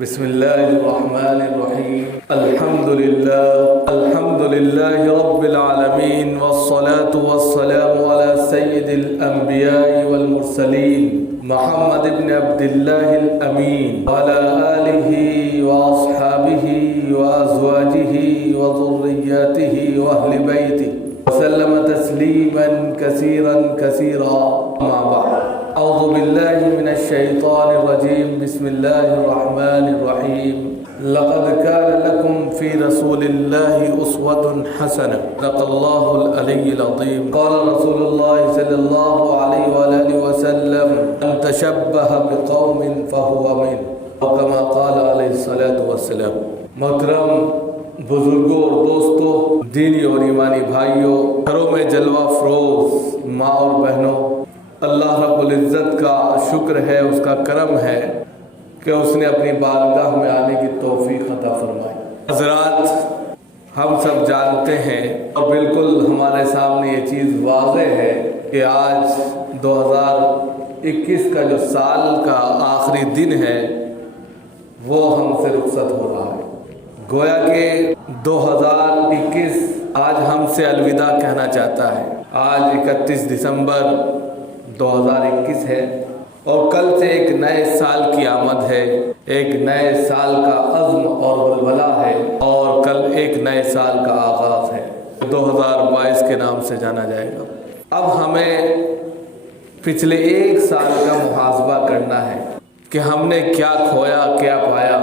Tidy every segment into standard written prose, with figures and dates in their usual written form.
بسم الله الرحمن الرحيم الحمد لله رب العالمين والصلاة والسلام على سيد الأنبياء والمرسلين محمد بن عبد الله الأمين وعلى آله وأصحابه وأزواجه وذرياته وأهل بيته وسلم تسليما كثيرا أما بعد أعوذ بالله من الشيطان الرجيم بسم الله الرحمن الرحيم لقد كان لكم في رسول الله أسوة حسنة صدق الله العلي العظيم قال رسول الله صلى الله عليه وآله وسلم من تشبه بقوم فهو منهم وكما قال عليه الصلاة والسلام. محترم بزرگوں اور دوستوں، دینی اور ایمانی بھائیوں، گھروں میں جلوہ فروز ماں اور بہنوں، اللہ رب العزت کا شکر ہے، اس کا کرم ہے کہ اس نے اپنی بارگاہ میں آنے کی توفیق عطا فرمائی. حضرات، ہم سب جانتے ہیں اور بالکل ہمارے سامنے یہ چیز واضح ہے کہ آج 2021 کا جو سال کا آخری دن ہے وہ ہم سے رخصت ہو رہا ہے. گویا کہ 2021 آج ہم سے الوداع کہنا چاہتا ہے. آج 31 دسمبر 2021 ہے اور کل سے ایک نئے سال کی آمد ہے، ایک نئے سال کا عزم اور ولولہ ہے اور کل ایک نئے سال کا آغاز ہے 2022 کے نام سے جانا جائے گا. اب ہمیں پچھلے ایک سال کا محاسبہ کرنا ہے کہ ہم نے کیا کھویا، کیا پایا،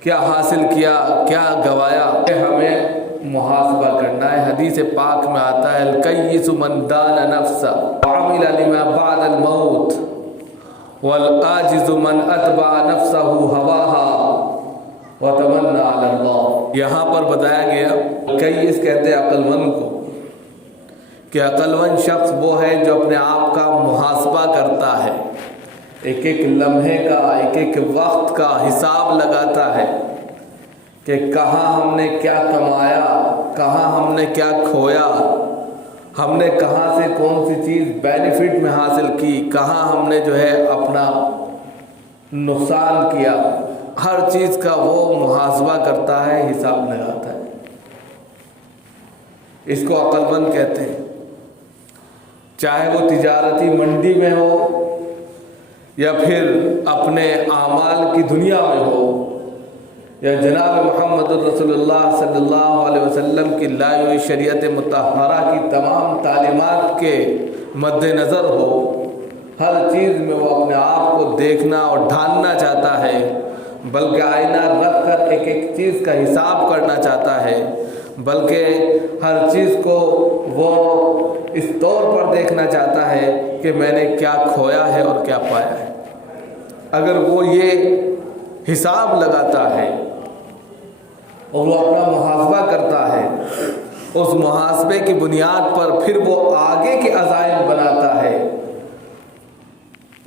کیا حاصل کیا، کیا گوایا. ہمیں محاسبہ کرنا ہے. حدیث پاک میں آتا ہے الکیس من دان نفسہ وعمل لما بعد الموت والعاجز من اتبع نفسہ ہواہا وتمنى علی اللہ. یہاں پر بتایا گیا کیس کہتے ہیں عقل مند کو، کہ عقل مند شخص وہ ہے جو اپنے آپ کا محاسبہ کرتا ہے، ایک ایک لمحے کا، ایک ایک وقت کا حساب لگاتا ہے کہ کہاں ہم نے کیا کمایا، کہاں ہم نے کیا کھویا، ہم نے کہاں سے کون سی چیز بینیفٹ میں حاصل کی، کہاں ہم نے جو ہے اپنا نقصان کیا. ہر چیز کا وہ محاسبہ کرتا ہے، حساب لگاتا ہے. اس کو عقل مند کہتے ہیں. چاہے وہ تجارتی منڈی میں ہو یا پھر اپنے اعمال کی دنیا میں ہو یا جناب محمد رسول اللہ صلی اللہ علیہ وسلم کی لائی ہوئی شریعت مطہرہ کی تمام تعلیمات کے مد نظر ہو، ہر چیز میں وہ اپنے آپ کو دیکھنا اور ڈھاننا چاہتا ہے، بلکہ آئینہ رکھ کر ایک ایک چیز کا حساب کرنا چاہتا ہے، بلکہ ہر چیز کو وہ اس طور پر دیکھنا چاہتا ہے کہ میں نے کیا کھویا ہے اور کیا پایا ہے. اگر وہ یہ حساب لگاتا ہے اور وہ اپنا محاسبہ کرتا ہے، اس محاسبے کی بنیاد پر پھر وہ آگے کے عزائم بناتا ہے،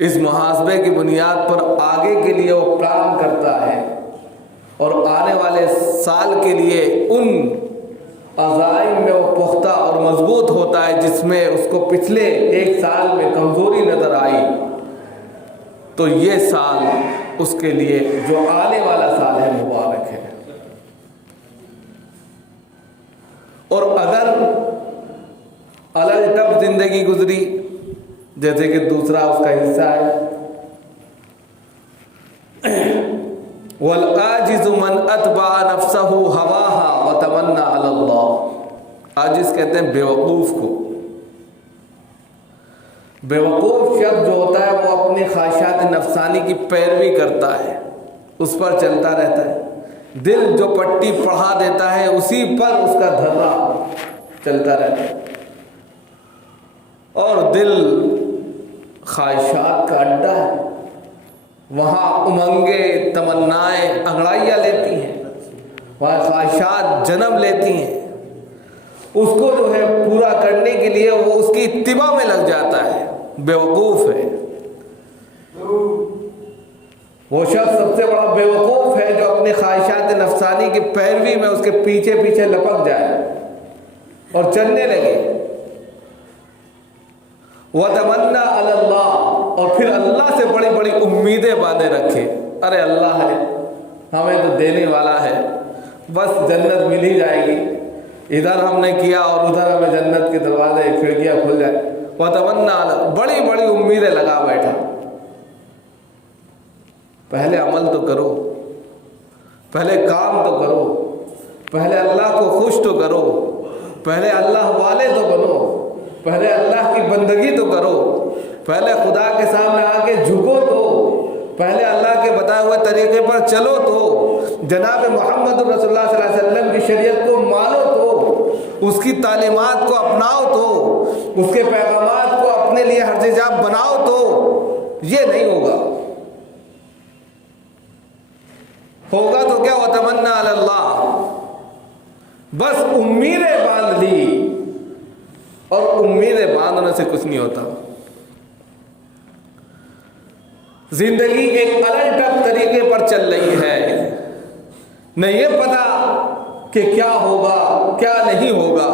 اس محاسبے کی بنیاد پر آگے کے لیے وہ پلان کرتا ہے اور آنے والے سال کے لیے ان عزائم میں وہ پختہ اور مضبوط ہوتا ہے جس میں اس کو پچھلے ایک سال میں کمزوری نظر آئی، تو یہ سال اس کے لیے جو آنے والا سال ہے مبارک ہے. اور اگر الگ ٹپ زندگی گزری جیسے کہ دوسرا اس کا حصہ ہے والعاجز من اتبع نفسہ ہواہا وتمنى علی اللہ. عاجز کہتے ہیں بیوقوف کو. بیوقوف شخص جو ہوتا ہے وہ اپنی خواہشات نفسانی کی پیروی کرتا ہے، اس پر چلتا رہتا ہے. دل جو پٹی پڑھا دیتا ہے اسی پر اس کا دھرا چلتا رہتا ہے، اور دل خواہشات کا اڈا ہے. وہاں امنگیں، تمنائیں انگڑائیاں لیتی ہیں، وہاں خواہشات جنم لیتی ہیں. اس کو جو ہے پورا کرنے کے لیے وہ اس کی اتباع میں لگ جاتا ہے. بیوقوف ہے وہ شخص، سب سے بڑا بیوقوف ہے جو اپنے خواہشات نفسانی کی پیروی میں اس کے پیچھے پیچھے لپک جائے اور چلنے لگے. وَتَمَنَّى عَلَى اللَّهِ، اور پھر اللہ سے بڑی بڑی امیدیں باندھے رکھے. ارے اللہ ہے، ہمیں تو دینے والا ہے، بس جنت مل ہی جائے گی، ادھر ہم نے کیا اور ادھر ہمیں جنت کے دروازے کھڑکیاں کھل جائے۔ وَتَمَنَّا، بڑی بڑی امیدیں لگا بیٹھا۔ پہلے عمل تو کرو، پہلے کام تو کرو، پہلے اللہ کو خوش تو کرو، پہلے اللہ والے تو بنو، پہلے اللہ کی بندگی تو کرو، پہلے خدا کے سامنے آ کے جھکو تو، پہلے اللہ کے بتائے ہوئے طریقے پر چلو تو، جناب محمد رسول اللہ صلی اللہ علیہ وسلم کی شریعت کو مانو تو، اس کی تعلیمات کو اپناؤ تو، اس کے پیغامات کو اپنے لیے ہر جگہ بناؤ تو۔ یہ نہیں ہوگا تو کیا وَتَمَنَّا عَلَى اللَّهِ، بس امیدیں باندھ لی، اور امیدیں باندھنے سے کچھ نہیں ہوتا۔ زندگی ایک الٹ طریقے پر چل رہی ہے، نہ یہ پتا کہ کیا ہوگا کیا نہیں ہوگا،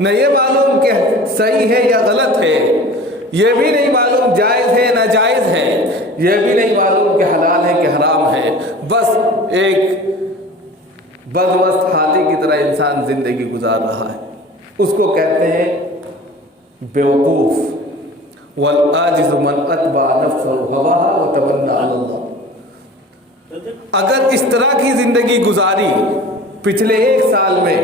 نہ یہ معلوم کہ صحیح ہے یا غلط ہے، یہ بھی نہیں معلوم جائز ہے ناجائز ہے، یہ بھی نہیں معلوم کہ حلال ہے کہ حرام ہے، بس ایک بدمست ہاتھی کی طرح انسان زندگی گزار رہا ہے۔ اس کو کہتے ہیں بیوقوف۔ والعاجز من اتبع نفسه هواها وتمنى على الله۔ اگر اس طرح کی زندگی گزاری پچھلے ایک سال میں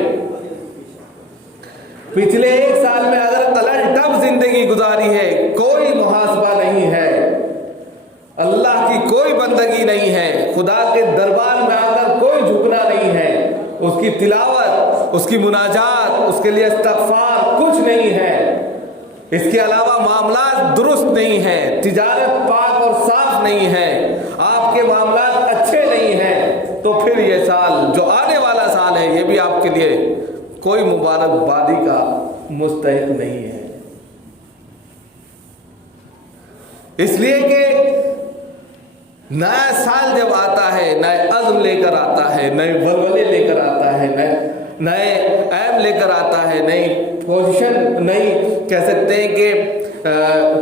اگر الٹ ڈب زندگی گزاری ہے، کوئی محاسبہ نہیں ہے، اللہ کی کوئی بندگی نہیں ہے، خدا کے دربار میں آ کر کوئی جھکنا نہیں ہے، اس کی تلاوت، اس کی مناجات، اس کے لیے استغفار کچھ نہیں ہے، اس کے علاوہ معاملات درست نہیں ہیں، تجارت پاک اور صاف نہیں ہے، آپ کے معاملات اچھے نہیں ہیں، تو پھر یہ سال جو آنے والا سال ہے یہ بھی آپ کے لیے کوئی مبارکبادی کا مستحق نہیں ہے۔ اس لیے کہ نیا سال جب آتا ہے، نئے عزم لے کر آتا ہے، نئے ولولے لے کر آتا ہے، نئے ایم لے کر آتا ہے، نئی پوزیشن، نئی کہہ سکتے ہیں کہ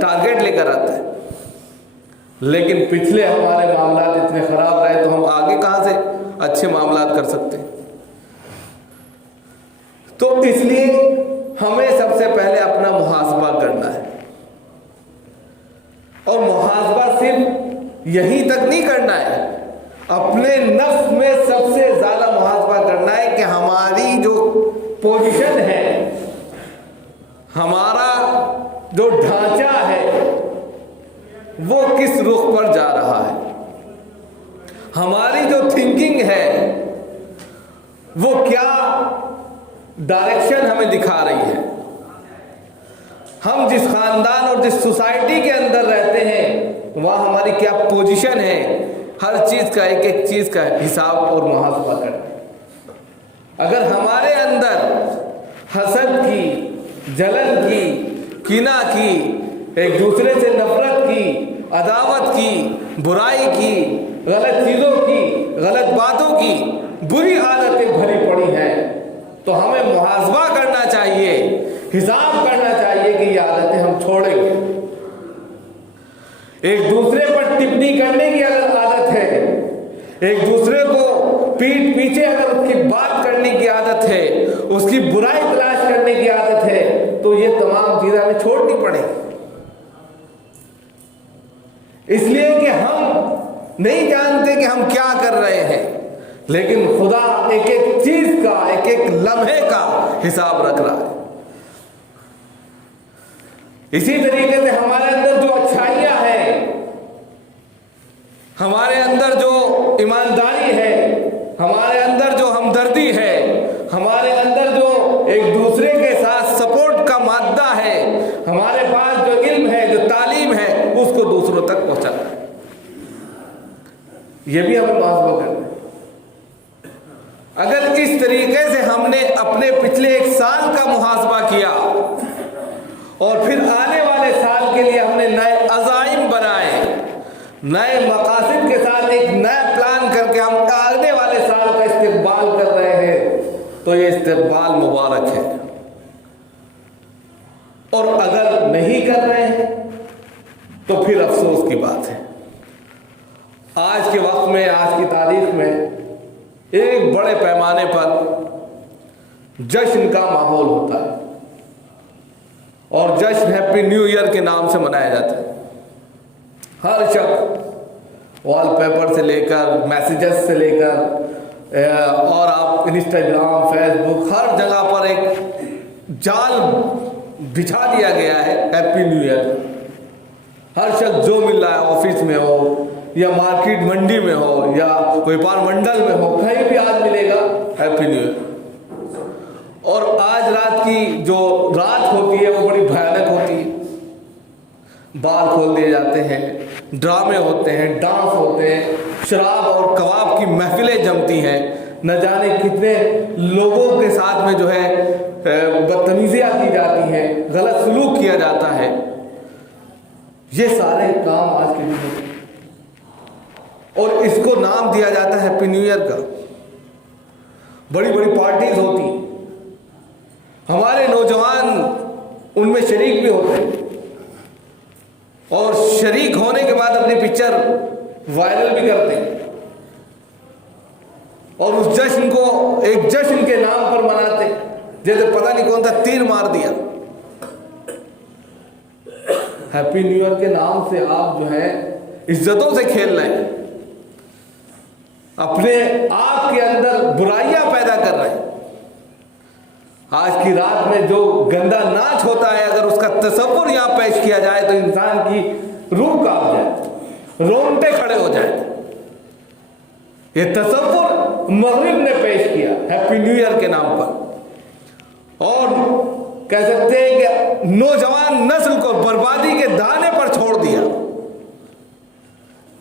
ٹارگیٹ لے کر آتا ہے، لیکن پچھلے ہمارے معاملات اتنے خراب رہے تو ہم آگے کہاں سے اچھے معاملات کر سکتے ہیں؟ تو اس لیے ہمیں سب سے پہلے اپنا محاسبہ کرنا ہے، اور محاسبہ صرف یہی تک نہیں کرنا ہے، اپنے نفس میں سب سے زیادہ محاسبہ کرنا ہے کہ ہماری جو پوزیشن ہے، ہمارا جو ڈھانچہ ہے وہ کس رخ پر جا رہا ہے، ہماری جو تھنکنگ ہے وہ کیا ڈائریکشن ہمیں دکھا رہی ہے، ہم جس خاندان اور جس سوسائٹی کے اندر رہتے ہیں وہاں ہماری کیا پوزیشن ہے، ہر چیز کا ایک ایک چیز کا حساب اور محاسبہ کرنا۔ اگر ہمارے اندر حسد کی، جلن کی، کینہ کی، ایک دوسرے سے نفرت کی، عداوت کی، برائی کی، غلط چیزوں کی، غلط باتوں کی بری عادتیں بھری پڑی ہیں، تو ہمیں محاسبہ کرنا چاہیے، حساب کرنا چاہیے کہ یہ عادتیں ہم چھوڑیں گے۔ ایک دوسرے پر ٹپنی کرنے کی اگر عادت ہے، ایک دوسرے کو پیٹھ پیچھے اگر اس کی بات کرنے کی عادت ہے، اس کی برائی تلاش کرنے کی عادت ہے، تو یہ تمام چیزیں ہمیں چھوڑنی پڑیں، اس لیے کہ ہم نہیں جانتے کہ ہم کیا کر رہے ہیں، لیکن خدا ایک ایک چیز کا، ایک ایک لمحے کا حساب رکھ رہا ہے۔ اسی طریقے سے ہمارے اندر جو اچھائیاں ہیں، ہمارے اندر جو ایمانداری ہے، ہمارے اندر جو ہمدردی ہے، ہمارے اندر جو ایک دوسرے کے ساتھ سپورٹ کا مادہ ہے، ہمارے پاس جو علم ہے، جو تعلیم ہے، اس کو دوسروں تک پہنچانا ہے، یہ بھی ہمیں محاسبہ کرنا ہے۔ اگر اس طریقے سے ہم نے اپنے پچھلے ایک سال کا محاسبہ کیا اور پھر آنے والے سال کے لیے ہم نے نئے عزائم بنائے، نئے مقاصد کے ساتھ ایک نیا پلان کر کے ہم آنے والے سال کا استقبال کر رہے ہیں، تو یہ استقبال مبارک ہے۔ اور اگر نہیں کر رہے ہیں تو پھر افسوس کی بات ہے۔ آج کے وقت میں، آج کی تاریخ میں ایک بڑے پیمانے پر جشن کا ماحول ہوتا ہے، اور جشن ہیپی نیو ایئر کے نام سے منایا جاتا ہے۔ ہر شخص وال پیپر سے لے کر، میسیجز سے لے کر، اور آپ انسٹاگرام، فیس بک، ہر جگہ پر ایک جال بچھا دیا گیا ہے ہیپی نیو ایئر۔ ہر شخص جو مل رہا ہے، آفس میں ہو یا مارکیٹ منڈی میں ہو یا ویپار منڈل میں ہو، کہیں بھی آج ملے گا ہیپی نیو ایئر۔ اور آج رات کی جو رات ہوتی ہے وہ بڑی بھیانک ہوتی ہے۔ بار کھول دیے جاتے ہیں، ڈرامے ہوتے ہیں، ڈانس ہوتے ہیں، شراب اور کباب کی محفلیں جمتی ہیں، نہ جانے کتنے لوگوں کے ساتھ میں جو ہے بدتمیزیاں کی جاتی ہیں، غلط سلوک کیا جاتا ہے۔ یہ سارے کام آج کے دن ہوتے ہیں، اور اس کو نام دیا جاتا ہے ہیپی نیو ایئر کا۔ بڑی بڑی پارٹیز ہوتی ہیں، ہمارے نوجوان ان میں شریک بھی ہوتے ہیں، اور شریک ہونے کے بعد اپنی پکچر وائرل بھی کرتے ہیں، اور اس جشن کو ایک جشن کے نام پر مناتے ہیں، جیسے پتہ نہیں کون سا تیر مار دیا۔ ہیپی نیو ایئر کے نام سے آپ جو ہے عزتوں سے کھیل رہے ہیں، اپنے آپ کے اندر برائیاں پیدا کر رہے ہیں۔ آج کی رات میں جو گندا ناچ ہوتا ہے، اگر اس کا تصور یہاں پیش کیا جائے تو انسان کی روح کانپ جائے، رونگٹے کھڑے ہو جائیں۔ یہ تصور مغرب نے پیش کیا ہیپی نیو ایئر کے نام پر، اور کہہ سکتے ہیں کہ نوجوان نسل کو بربادی کے دانے پر چھوڑ دیا،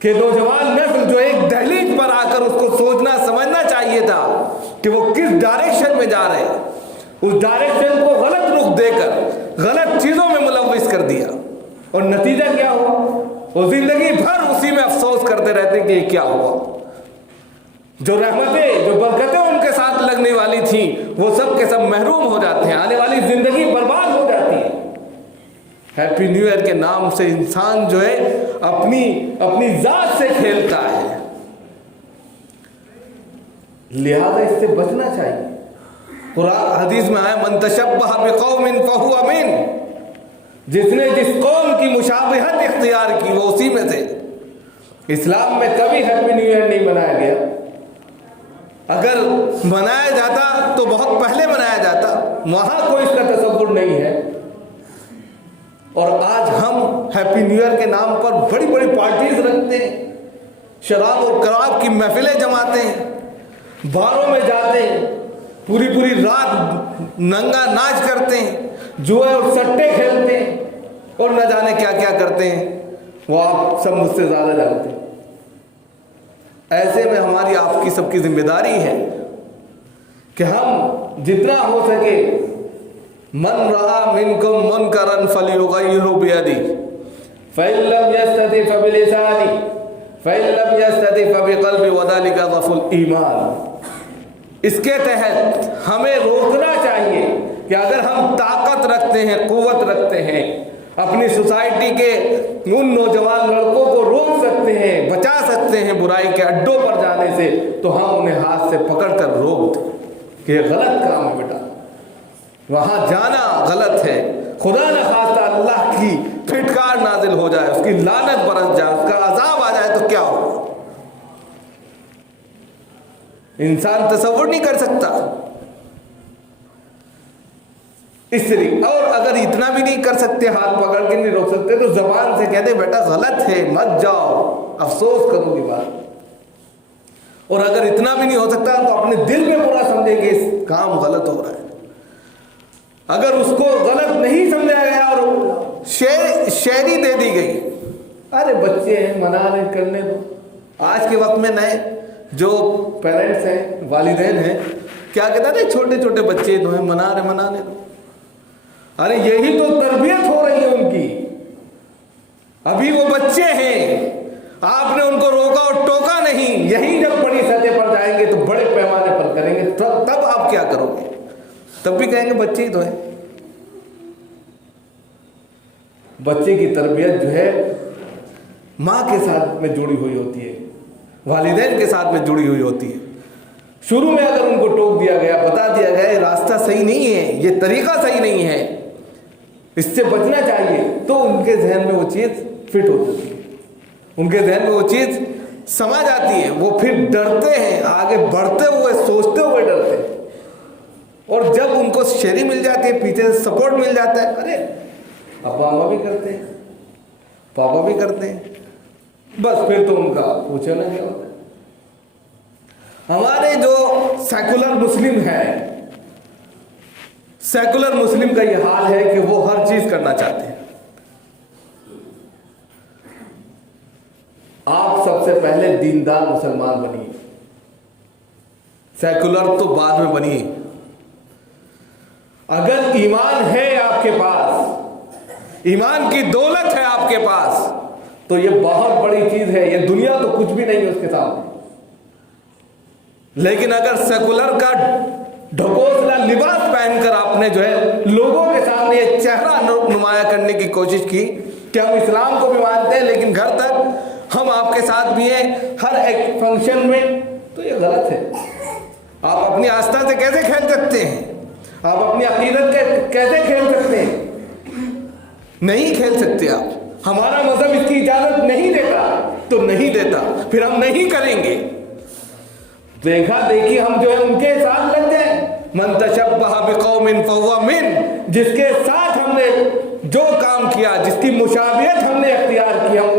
کہ نوجوان نسل جو ایک دہلیز پر آ کر اس کو سوچنا سمجھنا چاہیے تھا کہ وہ کس ڈائریکشن میں جا رہے ہیں، اس ڈائریکشن کو غلط رخ دے کر غلط چیزوں میں ملوث کر دیا، اور نتیجہ کیا ہوا؟ وہ زندگی بھر اسی میں افسوس کرتے رہتے کہ یہ کیا ہوا۔ جو رحمتیں، جو برکتیں ان کے ساتھ لگنے والی تھیں، وہ سب کے سب محروم ہو جاتے ہیں، آنے والی زندگی برباد ہو جاتی ہے۔ ہیپی نیو ایئر کے نام سے انسان جو ہے اپنی ذات سے کھیلتا ہے، لہذا اس سے بچنا چاہیے۔ قرآن حدیث میں آیا من تشبہ بقوم فہو من، جس نے جس قوم کی مشابہت اختیار کی وہ اسی میں سے۔ اسلام میں کبھی ہیپی نیو ایئر نہیں منایا گیا، اگر منایا جاتا تو بہت پہلے منایا جاتا، وہاں کوئی اس کا تصور نہیں ہے۔ اور آج ہم ہیپی نیو ایئر کے نام پر بڑی بڑی پارٹیز رکھتے ہیں، شراب اور کباب کی محفلیں جماتے ہیں، باروں میں جاتے ہیں، پوری پوری رات ننگا ناچ کرتے ہیں، جوئے اور سٹے کھیلتے ہیں، اور نہ جانے کیا کیا کرتے ہیں، وہ آپ سب مجھ سے زیادہ جانتے ہیں۔ ایسے میں ہماری آپ کی سب کی ذمہ داری ہے کہ ہم جتنا ہو سکے من رأى منکم منکرا فلیغیرہ بیدہ فإن لم یستطع فبلسانہ فإن لم یستطع فبقلبہ وذلک ضعف الایمان۔ اس کے تحت ہمیں روکنا چاہیے کہ اگر ہم طاقت رکھتے ہیں، قوت رکھتے ہیں، اپنی سوسائٹی کے ان نوجوان لڑکوں کو روک سکتے ہیں، بچا سکتے ہیں برائی کے اڈوں پر جانے سے، تو ہم انہیں ہاتھ سے پکڑ کر روک دیں کہ یہ غلط کام ہے بیٹا، وہاں جانا غلط ہے، خدا نہ خواستہ اللہ کی پھٹکار نازل ہو جائے، اس کی لعنت برس جائے، اس کا عذاب آ جائے تو کیا ہو؟ انسان تصور نہیں کر سکتا اس طریقے۔ اور اگر اتنا بھی نہیں کر سکتے، ہاتھ پکڑ کے نہیں روک سکتے، تو زبان سے کہتے بیٹا غلط ہے مت جاؤ، افسوس کرو گی بات۔ اور اگر اتنا بھی نہیں ہو سکتا تو اپنے دل میں برا سمجھے کہ اس کام غلط ہو رہا ہے۔ اگر اس کو غلط نہیں سمجھا گیا اور شیری دے دی گئی، ارے بچے ہیں منا رہے کرنے دو۔ آج کے وقت میں نئے جو پیرنٹس ہیں، والدین ہیں، کیا کہتے ہیں چھوٹے چھوٹے بچے جو ہیں منانے دو۔ ارے یہی تو تربیت ہو رہی ہے ان کی، ابھی وہ بچے ہیں، آپ نے ان کو روکا اور ٹوکا نہیں۔ یہی جب بڑی سطح پر جائیں گے تو بڑے پیمانے پر کریں گے، تب آپ کیا کرو گے؟ تب بھی کہیں گے بچے ہی تو ہیں۔ بچے کی تربیت جو ہے ماں کے ساتھ میں جڑی ہوئی ہوتی ہے، والدین کے ساتھ میں جڑی ہوئی ہوتی ہے. شروع میں اگر ان کو ٹوک دیا گیا, بتا دیا گیا یہ راستہ صحیح نہیں ہے, یہ طریقہ صحیح نہیں ہے, اس سے بچنا چاہیے, تو ان کے ذہن میں وہ چیز فٹ ہوتی ہے, ان کے ذہن میں وہ چیز سمجھ آتی ہے, وہ پھر ڈرتے ہیں, آگے بڑھتے ہوئے سوچتے ہوئے ڈرتے ہیں. اور جب ان کو شیری مل جاتی ہے, پیچھے سے سپورٹ مل جاتا ہے, ارے ابا اما بھی کرتے ہیں, پاپا بھی کرتے ہیں, بس پھر تو ان کا پوچھو نہ کیا ہوتا ہے. ہمارے جو سیکولر مسلم ہیں, سیکولر مسلم کا یہ حال ہے کہ وہ ہر چیز کرنا چاہتے ہیں. آپ سب سے پہلے دیندار مسلمان بنیے, سیکولر تو بعد میں بنیے. اگر ایمان ہے آپ کے پاس, ایمان کی دولت ہے آپ کے پاس, تو یہ بہت بڑی چیز ہے, یہ دنیا تو کچھ بھی نہیں ہے اس کے سامنے. لیکن اگر سیکولر کا ڈھکوسلا لباس پہن کر آپ نے جو ہے لوگوں کے سامنے یہ چہرہ نمایاں کرنے کی کوشش کی کہ ہم اسلام کو بھی مانتے ہیں لیکن گھر تک ہم آپ کے ساتھ بھی ہیں ہر ایک فنکشن میں, تو یہ غلط ہے. آپ اپنی آستھا سے کیسے کھیل سکتے ہیں, آپ اپنی عقیدت کے کیسے کھیل سکتے ہیں؟ نہیں کھیل سکتے آپ. ہمارا مذہب اس کی اجازت نہیں دیتا تو نہیں دیتا, پھر ہم نہیں کریں گے. دیکھا دیکھی ہم جو ہے ان کے ساتھ لگ جائیں. من تشبہ بقوم فہو من, جس کے ساتھ ہم نے جو کام کیا, جس کی مشابہت ہم نے اختیار کی, ہم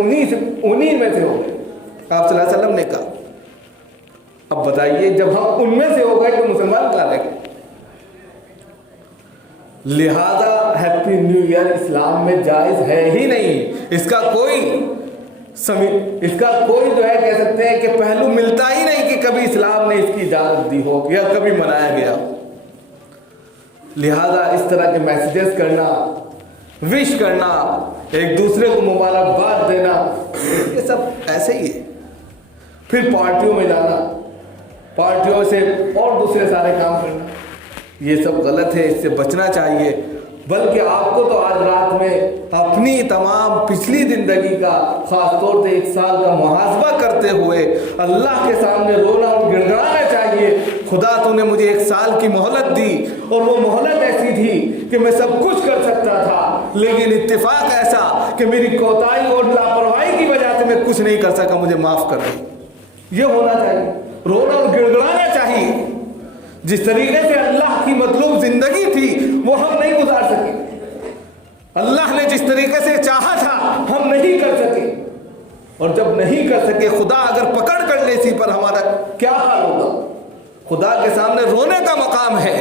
انہی میں سے ہو گئے. آپ صلی اللہ علیہ وسلم نے کہا. اب بتائیے جب ہم ان میں سے ہو گئے تو مسلمان کہاں رہ گئے؟ لہذا ہیپی نیو ایئر اسلام میں جائز ہے ہی نہیں. اس کا کوئی جو ہے کہہ سکتے ہیں کہ پہلو ملتا ہی نہیں کہ کبھی اسلام نے اس کی اجازت دی ہو یا کبھی منایا گیا. لہذا اس طرح کے میسیجز کرنا, وش کرنا, ایک دوسرے کو مبارکباد دینا, یہ سب ایسے ہی ہے. پھر پارٹیوں میں جانا, پارٹیوں سے اور دوسرے سارے کام کرنا, یہ سب غلط ہے, اس سے بچنا چاہیے. بلکہ آپ کو تو آج رات میں اپنی تمام پچھلی زندگی کا, خاص طور سے 1 سال کا محاسبہ کرتے ہوئے اللہ کے سامنے رونا اور گڑ گڑانا چاہیے. خدا تو نے مجھے 1 سال کی مہلت دی, اور وہ مہلت ایسی تھی کہ میں سب کچھ کر سکتا تھا, لیکن اتفاق ایسا کہ میری کوتاہی اور لاپرواہی کی وجہ سے میں کچھ نہیں کر سکا, مجھے معاف کر دیں. یہ ہونا چاہیے, رونا اور گڑ گڑانا چاہیے. جس طریقے سے اللہ کی مطلوب زندگی تھی وہ ہم نہیں گزار سکے, اللہ نے جس طریقے سے چاہا تھا ہم نہیں کر سکے. اور جب نہیں کر سکے, خدا اگر پکڑ کر لے اسی پر, ہمارا کیا حال ہوگا؟ خدا کے سامنے رونے کا مقام ہے.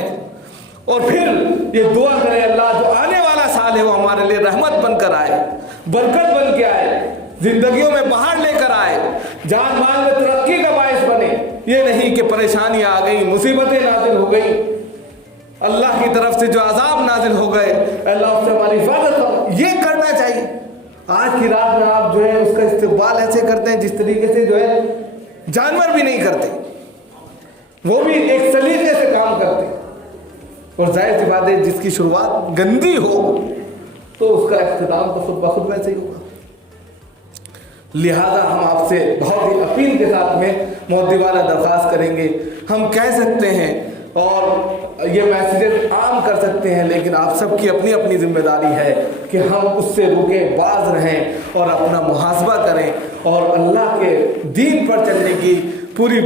اور پھر یہ دعا کرے اللہ جو آنے والا سال ہے وہ ہمارے لیے رحمت بن کر آئے, برکت بن کے آئے, زندگیوں میں بہار لے کر آئے, جان مال میں ترقی کا باعث بنے. یہ نہیں کہ پریشانیاں آ گئی, مصیبتیں نازل ہو گئی, اللہ کی طرف سے جو عذاب نازل ہو گئے, اللہ اس سے ہماری حفاظت ہو. یہ کرنا چاہیے. آج کی رات میں آپ جو ہے اس کا استقبال ایسے کرتے ہیں جس طریقے سے جو ہے جانور بھی نہیں کرتے, وہ بھی ایک سلیقے سے کام کرتے. اور ظاہر سی بات ہے جس کی شروعات گندی ہو تو اس کا اختتام تو خود بخود ویسے ہی ہوگا. لہذا ہم آپ سے بہت ہی اپیل کے ساتھ میں مؤدبانہ درخواست کریں گے. ہم کہہ سکتے ہیں اور یہ میسیجز عام کر سکتے ہیں, لیکن آپ سب کی اپنی اپنی ذمہ داری ہے کہ ہم اس سے رکیں, باز رہیں اور اپنا محاسبہ کریں اور اللہ کے دین پر چلنے کی پوری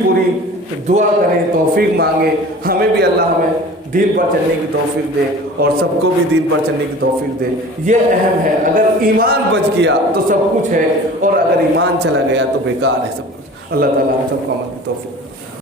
دعا کریں, توفیق مانگیں. ہمیں بھی اللہ ہمیں دین پر چلنے کی توفیق دے اور سب کو بھی دین پر چلنے کی توفیق دے. یہ اہم ہے. اگر ایمان بچ گیا تو سب کچھ ہے, اور اگر ایمان چلا گیا تو بیکار ہے سب کچھ. اللہ تعالیٰ ہم سب کو عمل کی توفیق